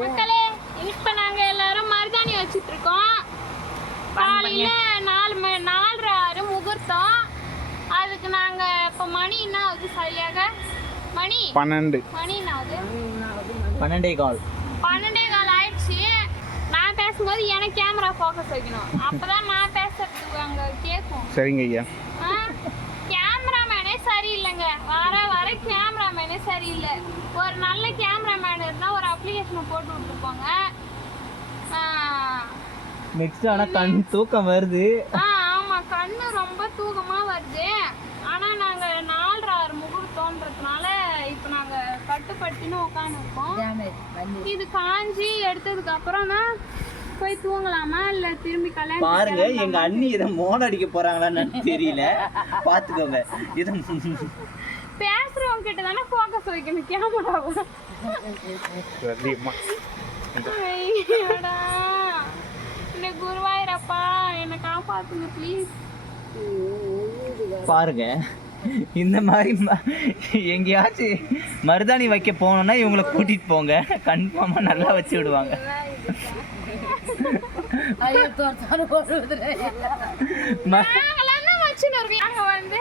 மக்களே இப்போ நாங்கள் எல்லாரும் மருதாணி வச்சுட்டு இருக்கோம். காலையில் 4:30 முகூர்த்தம். அதுக்கு நாங்கள் இப்போ மணி என்ன ஆகுது சரியாக? மணி 12 மணி என்ன ஆகுது? 12:15 ஆயிடுச்சு. நான் பேசும்போது எனக்கு கேமரா ஃபோக்கஸ் வைக்கணும், அப்பதான் நான் பேசுறதுக்கு அங்கே கேட்கும். சரிங்க ஐயா. கேமராமேனே சரியில்லைங்க, வர கேமராமேனே சரியில்லை. ஒரு நல்ல கேமராமேன் இருந்தால் ஒரு அப்ளிகேஷனை போட்டு விட்டுருப்போங்க. நெக்ஸ்ட் ஆனா கண் தூக்கம் வருது. ஆமாம், கண்ணு ரொம்ப தூக்கமாக வருது. ஆனால் நாங்கள் 4:30 முகூர்த்தம்ன்றதுனால இப்போ நாங்கள் கட்டுப்பட்டுன்னு உட்காந்துருக்கோம். இது காஞ்சி எடுத்ததுக்கு அப்புறம் தான் போய் தூங்கலாமா இல்லை திரும்பி கல்யாணம்? பாருங்க எங்க அண்ணி இதை மோன் அடிக்க போறாங்களான்னு தெரியல, பாத்துக்கோங்க. இதை பேசுறவங்க கிட்ட தானே ஃபோக்கஸ் வைக்கணும் கேமராவை. இந்த குருவாயிரப்பா என்னை காப்பாத்துங்க ப்ளீஸ். பாருங்க இந்த மாதிரி எங்கேயாச்சும் மருதாணி வைக்க போனோம்னா இவங்களை கூட்டிட்டு போங்க, கன்ஃபார்மா நல்லா வச்சு விடுவாங்க. நாங்கள் வந்து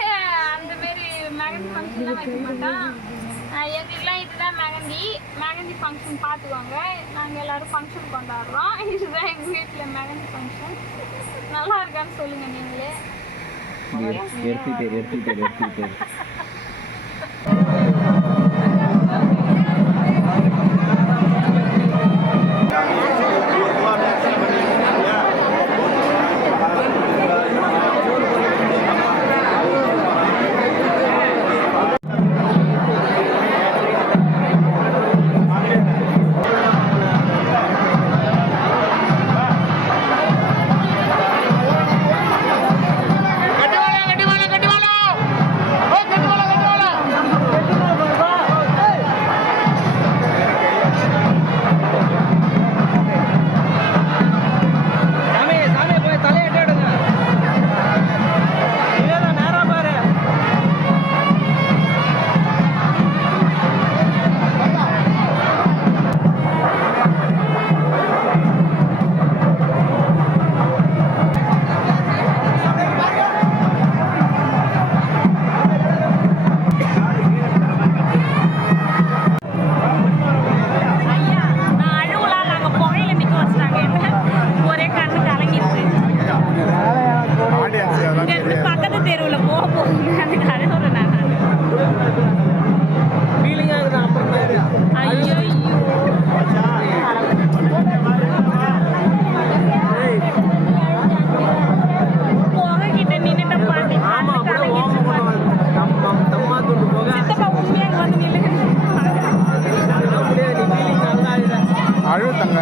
அந்த மாரி மெகந்தி ஃபங்க்ஷன்லாம் வைக்க மாட்டோம். எங்களுக்குலாம் இதுதான் மெகந்தி ஃபங்க்ஷன் பார்த்துக்கோங்க. நாங்கள் எல்லோரும் ஃபங்க்ஷன் கொண்டாடுறோம். இதுதான் எங்கள் வீட்டில் மெகந்தி ஃபங்க்ஷன். நல்லா இருக்கான்னு சொல்லுங்கள் நீங்களே. எடுத்துக்கிட்டு அழுத்தங்க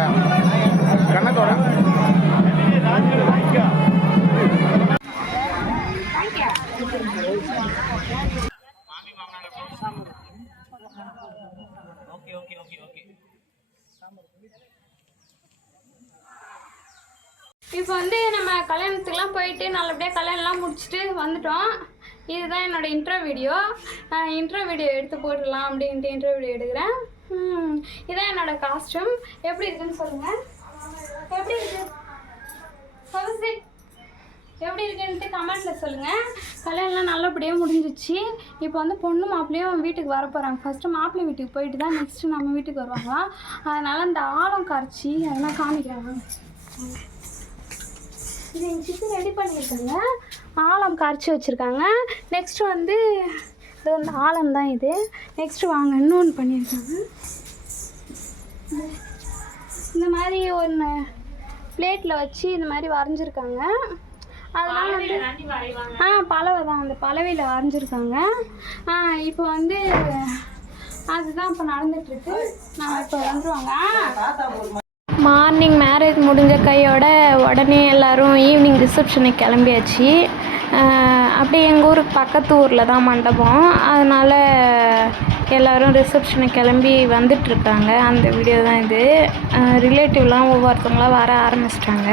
கண்ணத்தோட இப்போ வந்து நம்ம கல்யாணத்துக்குலாம் போயிட்டு நல்லபடியாக கல்யாணம்லாம் முடிச்சுட்டு வந்துட்டோம். இதுதான் என்னோடய இன்ட்ரோ வீடியோ எடுத்து போடலாம் அப்படின்ட்டு இன்ட்ரோ வீடியோ எடுக்கிறேன். இதான் என்னோடய காஸ்ட்யூம். எப்படி இருக்குன்னு சொல்லுங்கள். எப்படி இருக்கு எப்படி இருக்குன்ட்டு கமெண்ட்டில் சொல்லுங்கள். கல்யாணம்லாம் நல்லபடியாக முடிஞ்சிச்சு. இப்போ வந்து பொண்ணு மாப்பிள்ளையும் வீட்டுக்கு வர போகிறாங்க. ஃபஸ்ட்டு மாப்பிள்ளை வீட்டுக்கு போயிட்டு தான் நெக்ஸ்ட்டு நம்ம வீட்டுக்கு வருவாங்களாம். அதனால் இந்த ஆழம் காய்ச்சி அதெல்லாம் காமிக்கிறாங்க. இது எங்கள் சித்தி ரெடி பண்ணியிருக்காங்க. ஆழம் காய்ச்சி வச்சுருக்காங்க. நெக்ஸ்ட்டு வந்து இது வந்து ஆழம் தான் இது. நெக்ஸ்ட்டு வாங்க இன்னொன்று பண்ணியிருக்காங்க. இந்த மாதிரி ஒன்று பிளேட்டில் வச்சு இந்த மாதிரி வரைஞ்சிருக்காங்க. அதெல்லாம் வந்து பலவை தான், அந்த பலவையில் வரைஞ்சிருக்காங்க. இப்போ வந்து அதுதான் இப்போ நடந்துகிட்ருக்கு. நான் இப்போ வந்துடுவாங்க. மார்னிங் மேரேஜ் முடிஞ்ச கையோட உடனே எல்லோரும் ஈவினிங் ரிசப்ஷனுக்கு கிளம்பியாச்சு. அப்படியே எங்கள் ஊருக்கு பக்கத்து ஊரில் தான் மண்டபம். அதனால் எல்லோரும் ரிசப்ஷனுக்கு கிளம்பி வந்துட்டுருக்காங்க. அந்த வீடியோ தான் இது. ரிலேட்டிவ்லாம் ஒவ்வொருத்தவங்களாம் வர ஆரம்பிச்சிட்டாங்க.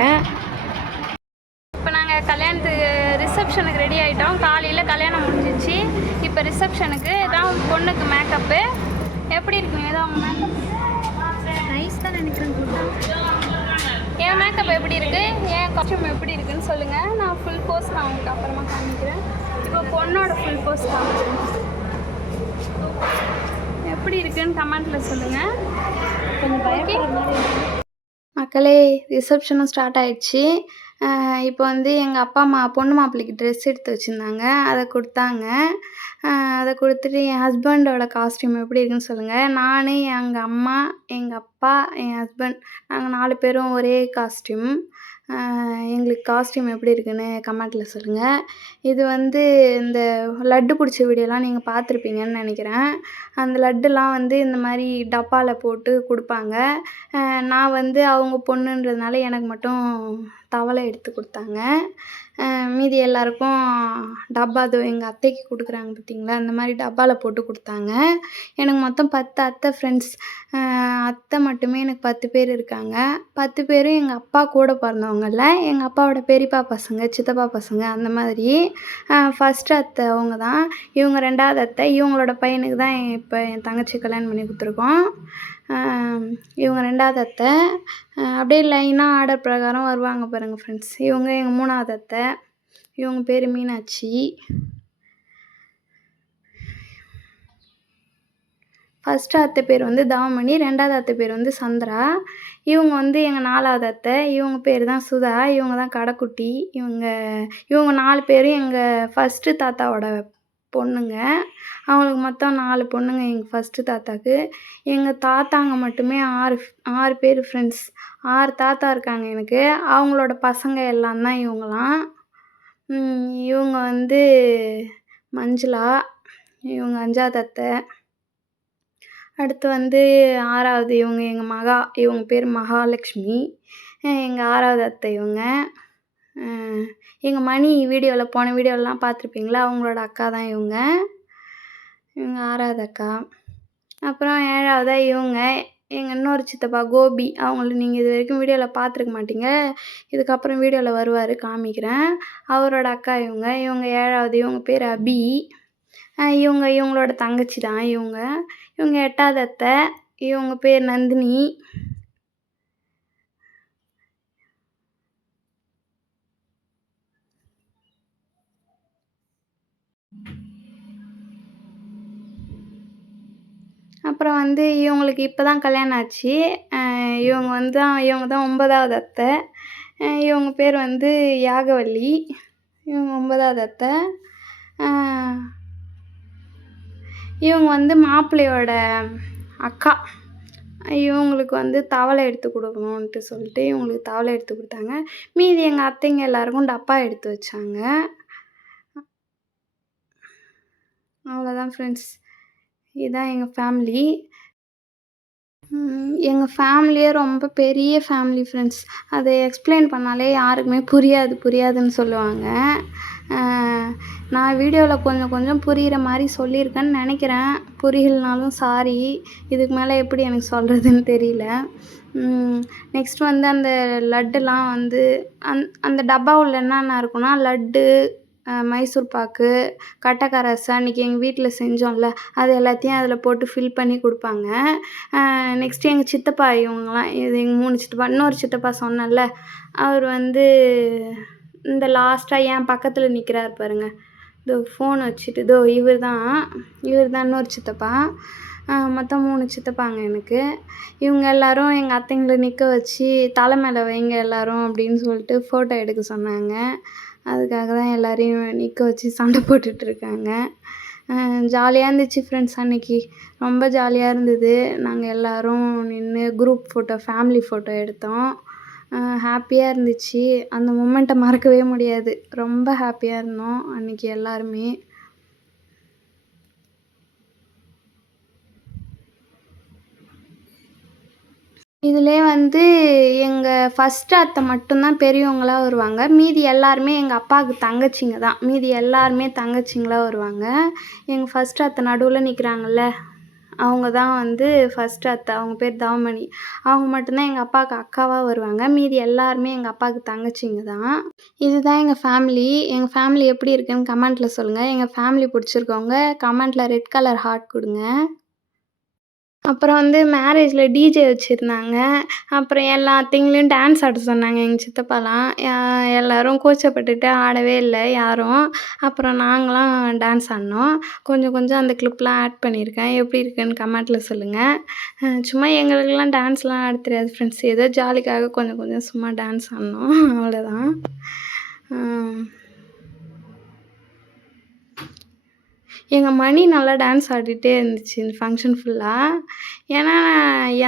இப்போ நாங்கள் கல்யாணத்துக்கு ரிசப்ஷனுக்கு ரெடி ஆகிட்டோம். காலையில் கல்யாணம் முடிஞ்சிச்சு. இப்போ ரிசப்ஷனுக்கு இதான் பொண்ணுக்கு மேக்கப்பு. எப்படி இருக்குங்க? ஏதோ அவங்க மேக்கப் நைஸ். போஸ் தான் நினைக்கிறேன். என் மேக்கப் எப்படி இருக்கு, என் காஸ்டியூம் எப்படி இருக்குன்னு சொல்லுங்க. நான் ஃபுல் போஸ் நான் உங்களுக்கு அப்புறமா காமிக்கிறேன். இப்போ பொண்ணோட ஃபுல் போஸ் காமிக்கிறேன். எப்படி இருக்குன்னு கமெண்ட்ல சொல்லுங்க. கொஞ்சம் பயப்படுற மாதிரி மக்களே. ரிசப்ஷனும் ஸ்டார்ட் ஆயிடுச்சு. இப்போ வந்து எங்கள் அப்பா அம்மா பொண்ணு மாப்பிள்ளைக்கு ட்ரெஸ் எடுத்து வச்சுருந்தாங்க, அதை கொடுத்தாங்க. அதை கொடுத்துட்டு என் ஹஸ்பண்டோட காஸ்டியூம் எப்படி இருக்குன்னு சொல்லுங்கள். நான், எங்கள் அம்மா, எங்கள் அப்பா, என் ஹஸ்பண்ட் நாங்கள் 4 பேரும் ஒரே காஸ்டியூம். எங்களுக்கு காஸ்டியூம் எப்படி இருக்குன்னு கமெண்ட்டில் சொல்லுங்கள். இது வந்து இந்த லட்டு பிடிச்ச வீடியோலாம் நீங்கள் பார்த்துருப்பீங்கன்னு நினைக்கிறேன். அந்த லட்டுலாம் வந்து இந்த மாதிரி டப்பாவில் போட்டு கொடுப்பாங்க. நான் வந்து அவங்க பொண்ணுன்றதுனால எனக்கு மட்டும் தவளை எடுத்து கொடுத்தாங்க. மீதி எல்லாருக்கும் டப்பா எங்கள் அத்தைக்கு கொடுக்குறாங்க பார்த்தீங்களா, அந்த மாதிரி டப்பாவில் போட்டு கொடுத்தாங்க. எனக்கு மொத்தம் 10 அத்தை ஃப்ரெண்ட்ஸ். அத்தை மட்டுமே எனக்கு 10 பேர் இருக்காங்க. 10 பேரும் எங்கள் அப்பா கூட பிறந்தவங்கல்ல, எங்கள் அப்பாவோட பெரியப்பா பசங்க, சித்தப்பா பசங்க அந்த மாதிரி. ஃபஸ்ட்டு அத்தை அவங்க தான். இவங்க 2வது அத்தை. இவங்களோட பையனுக்கு தான் இப்போ என் தங்கச்சி கல்யாணம் பண்ணி கொடுத்துருக்கோம். இவங்க 2வது அத்தை. அப்படியே லைனாக ஆர்டர் பிரகாரம் வருவாங்க பாருங்கள் ஃப்ரெண்ட்ஸ். இவங்க எங்கள் 3வது அத்தை. இவங்க பேர் மீனாட்சி. ஃபஸ்ட்டு அத்தை பேர் வந்து தாமணி, 2வது அத்தை பேர் வந்து சந்திரா. இவங்க வந்து எங்கள் 4வது அத்தை. இவங்க பேர் தான் சுதா. இவங்க தான் கடைக்குட்டி. இவங்க 4 பேரும் எங்கள் ஃபஸ்ட்டு தாத்தாவோட பொண்ணுங்க. அவங்களுக்கு மொத்தம் 4 பொண்ணுங்க எங்கள் ஃபஸ்ட்டு தாத்தாவுக்கு. எங்கள் தாத்தாங்க மட்டுமே 6 பேர் ஃப்ரெண்ட்ஸ். 6 தாத்தா இருக்காங்க எனக்கு. அவங்களோட பசங்க எல்லாம் தான் இவங்களாம். இவங்க வந்து மஞ்சுளா. இவங்க 5வது அத்தை. அடுத்து வந்து 6வது இவங்க எங்கள் மகா. இவங்க பேர் மகாலட்சுமி. எங்கள் 6வது அத்தை இவங்க. எங்கள் மணி வீடியோவில் போன வீடியோலலாம் பார்த்துருப்பீங்களா, அவங்களோட அக்கா தான் இவங்க. 6வது அக்கா. அப்புறம் 7வதா இவங்க எங்கள் இன்னொரு சித்தப்பா கோபி. அவங்கள நீங்கள் இது வரைக்கும் வீடியோவில் பார்த்துருக்க மாட்டீங்க. இதுக்கப்புறம் வீடியோவில் வருவார், காமிக்கிறேன். அவரோட அக்கா இவங்க. இவங்க 7வது. இவங்க பேர் அபி. இவங்களோட தங்கச்சி தான் இவங்க. 8வது அத்தை. இவங்க பேர் நந்தினி. அப்புறம் வந்து இவங்களுக்கு இப்போ தான் கல்யாணம் ஆச்சு. இவங்க தான் 9வது அத்தை. இவங்க பேர் வந்து யாகவல்லி. இவங்க 9வது அத்தை. இவங்க வந்து மாப்பிள்ளையோட அக்கா. இவங்களுக்கு வந்து தவளை எடுத்து கொடுக்கணுன்ட்டு சொல்லிட்டு இவங்களுக்கு தவளை எடுத்து கொடுத்தாங்க. மீதி எங்கள் அத்தைங்க எல்லாருக்கும் டப்பா எடுத்து வச்சாங்க. அவ்வளோதான் ஃப்ரெண்ட்ஸ். இதுதான் எங்கள் ஃபேமிலி. எங்கள் ஃபேமிலியே ரொம்ப பெரிய ஃபேமிலி ஃப்ரெண்ட்ஸ். அதை எக்ஸ்பிளைன் பண்ணாலே யாருக்குமே புரியாதுன்னு சொல்லுவாங்க. நான் வீடியோவில் கொஞ்சம் புரிகிற மாதிரி சொல்லியிருக்கேன்னு நினைக்கிறேன். புரியலனாலும் சாரி. இதுக்கு மேலே எப்படி எனக்கு சொல்கிறதுன்னு தெரியல. நெக்ஸ்ட் வந்து அந்த லட்டுலாம் வந்து அந்த டப்பா உள்ள என்னென்ன இருக்குன்னா, லட்டு, மைசூர் பாக்கு, கட்டக்காரசு அன்றைக்கி எங்கள் வீட்டில் செஞ்சோம்ல, அது எல்லாத்தையும் அதில் போட்டு ஃபில் பண்ணி கொடுப்பாங்க. நெக்ஸ்ட்டு எங்கள் சித்தப்பா இவங்களாம், இது எங்கள் 3 சித்தப்பா. இன்னொரு சித்தப்பா சொன்னேன்ல, அவர் வந்து இந்த லாஸ்ட்டாக என் பக்கத்தில் நிற்கிறார் பாருங்கள், இதோ ஃபோன் வச்சுட்டு, இவர் தான் இன்னொரு சித்தப்பா. மொத்தம் 3 சித்தப்பாங்க எனக்கு. இவங்க எல்லோரும் எங்கள் அத்தைங்களை நிற்க வச்சு தலை மேலே வைங்க எல்லோரும் அப்படின்னு சொல்லிட்டு ஃபோட்டோ எடுக்க சொன்னாங்க. அதுக்காக தான் எல்லோரையும் நிற்க வச்சு சண்டை போட்டுட்ருக்காங்க. ஜாலியாக இருந்துச்சு ஃப்ரெண்ட்ஸ். அன்றைக்கி ரொம்ப ஜாலியாக இருந்தது. நாங்கள் எல்லோரும் நின்று குரூப் ஃபோட்டோ, ஃபேமிலி ஃபோட்டோ எடுத்தோம். ஹாப்பியாக இருந்துச்சு. அந்த மொமெண்ட்டை மறக்கவே முடியாது. ரொம்ப ஹாப்பியாக இருந்தோம் அன்றைக்கி எல்லாருமே. இதிலே வந்து எங்கள் ஃபஸ்ட்டு அத்தை மட்டும்தான் பெரியவங்களாக வருவாங்க. மீதி எல்லாருமே எங்கள் அப்பாவுக்கு தங்கச்சிங்க தான். மீதி எல்லாருமே தங்கச்சிங்களாக வருவாங்க. எங்கள் ஃபஸ்ட்டு அத்தை நடுவில் நிற்கிறாங்கல்ல, அவங்க தான் வந்து ஃபஸ்ட்டு அத்தை. அவங்க பேர் தாமணி. அவங்க மட்டும்தான் எங்கள் அப்பாவுக்கு அக்காவாக வருவாங்க. மீதி எல்லாருமே எங்கள் அப்பாவுக்கு தங்கச்சிங்க தான். இதுதான் எங்கள் ஃபேமிலி. எங்கள் ஃபேமிலி எப்படி இருக்குன்னு கமெண்ட்டில் சொல்லுங்கள். எங்கள் ஃபேமிலி பிடிச்சிருக்கவங்க கமெண்ட்டில் ரெட் கலர் ஹார்ட் கொடுங்க. அப்புறம் வந்து மேரேஜில் டிஜே வச்சுருந்தாங்க. அப்புறம் எல்லாத்துலேயும் டான்ஸ் ஆட சொன்னாங்க எங்கள் சித்தப்பாலாம். எல்லோரும் கூச்சப்பட்டுட்டு ஆடவே இல்லை யாரும். அப்புறம் நாங்களாம் டான்ஸ் ஆடினோம். கொஞ்சம் கொஞ்சம் அந்த கிளிப்லாம் ஆட் பண்ணியிருக்கேன். எப்படி இருக்குன்னு கமெண்ட்டில் சொல்லுங்கள். சும்மா எங்களுக்கெல்லாம் டான்ஸ்லாம் ஆட தெரியாது ஃப்ரெண்ட்ஸ். ஏதோ ஜாலிக்காக கொஞ்சம் கொஞ்சம் சும்மா டான்ஸ் ஆடினோம் அவ்வளோதான். எங்கள் மணி நல்லா டான்ஸ் ஆடிட்டே இருந்துச்சு இந்த ஃபங்க்ஷன் ஃபுல்லாக. ஏன்னா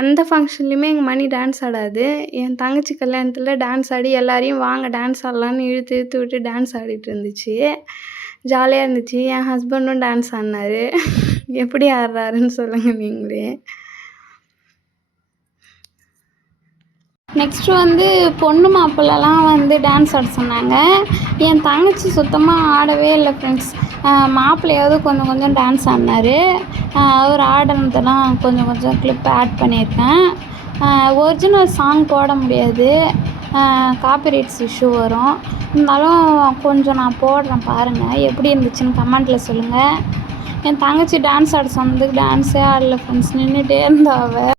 எந்த ஃபங்க்ஷன்லேயுமே எங்கள் மணி டான்ஸ் ஆடாது. என் தங்கச்சி கல்யாணத்தில் டான்ஸ் ஆடி எல்லாரையும் வாங்க டான்ஸ் ஆடலான்னு இழுத்து இழுத்து விட்டு டான்ஸ் ஆடிட்டு இருந்துச்சு. ஜாலியாக இருந்துச்சு. என் ஹஸ்பண்டும் டான்ஸ் ஆடினாரு. எப்படி ஆடுறாருன்னு சொல்லுங்கள் நீங்களே. நெக்ஸ்ட்டு வந்து பொண்ணு மாப்பிள்ளலாம் வந்து டான்ஸ் ஆட சொன்னாங்க. என் தங்கச்சி சுத்தமாக ஆடவே இல்லை ஃப்ரெண்ட்ஸ். மாப்பிள்ளையாவது கொஞ்சம் கொஞ்சம் டான்ஸ் ஆடினாரு. அவர் ஆடினதெல்லாம் கொஞ்சம் கொஞ்சம் கிளிப் ஆட் பண்ணியிருக்கேன். ஒரிஜினல் சாங் போட முடியாது, காப்பிரைட்ஸ் இஷ்யூ வரும். இருந்தாலும் கொஞ்சம் நான் போடுறேன் பாருங்கள். எப்படி இருந்துச்சுன்னு கமெண்ட்டில் சொல்லுங்கள். என் தங்கச்சி டான்ஸ் ஆட சொன்னதுக்கு டான்ஸே ஆடல ஃப்ரெண்ட்ஸ். நின்றுட்டே இருந்தா அவள்.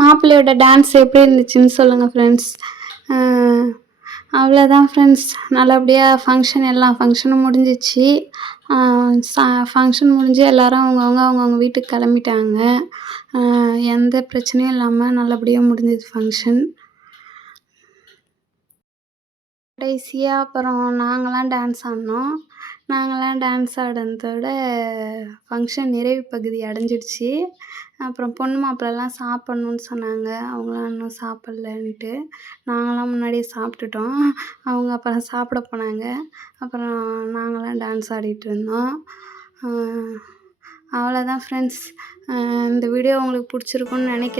மாப்பிள்ளையோட டான்ஸ் எப்படி இருந்துச்சுன்னு சொல்லுங்கள் ஃப்ரெண்ட்ஸ். அவ்வளோதான் ஃப்ரெண்ட்ஸ். நல்லபடியாக ஃபங்க்ஷன் எல்லா ஃபங்க்ஷனும் முடிஞ்சிச்சு. ஃபங்க்ஷன் முடிஞ்சு எல்லோரும் அவங்கவுங்க வீட்டுக்கு கிளம்பிட்டாங்க. எந்த பிரச்சனையும் இல்லாமல் நல்லபடியாக முடிஞ்சுது ஃபங்க்ஷன். கடைசியாக அப்புறம் நாங்களாம் டான்ஸ் ஆடினோம். நாங்களாம் டான்ஸ் ஆடினதோட ஃபங்க்ஷன் நிறைவு பகுதி அடைஞ்சிடுச்சு. அப்புறம் பொண்ணு மாப்பிள்ளலாம் சாப்பிட்ணுன்னு சொன்னாங்க. அவங்களாம் இன்னும் சாப்பிட்லன்ட்டு நாங்களாம் முன்னாடியே சாப்பிட்டுட்டோம். அவங்க அப்புறம் சாப்பிட போனாங்க. அப்புறம் நாங்களாம் டான்ஸ் ஆடிட்டு இருந்தோம். அவ்வளோதான் ஃப்ரெண்ட்ஸ். இந்த வீடியோ உங்களுக்கு பிடிச்சிருக்குன்னு நினைக்கிறேன்.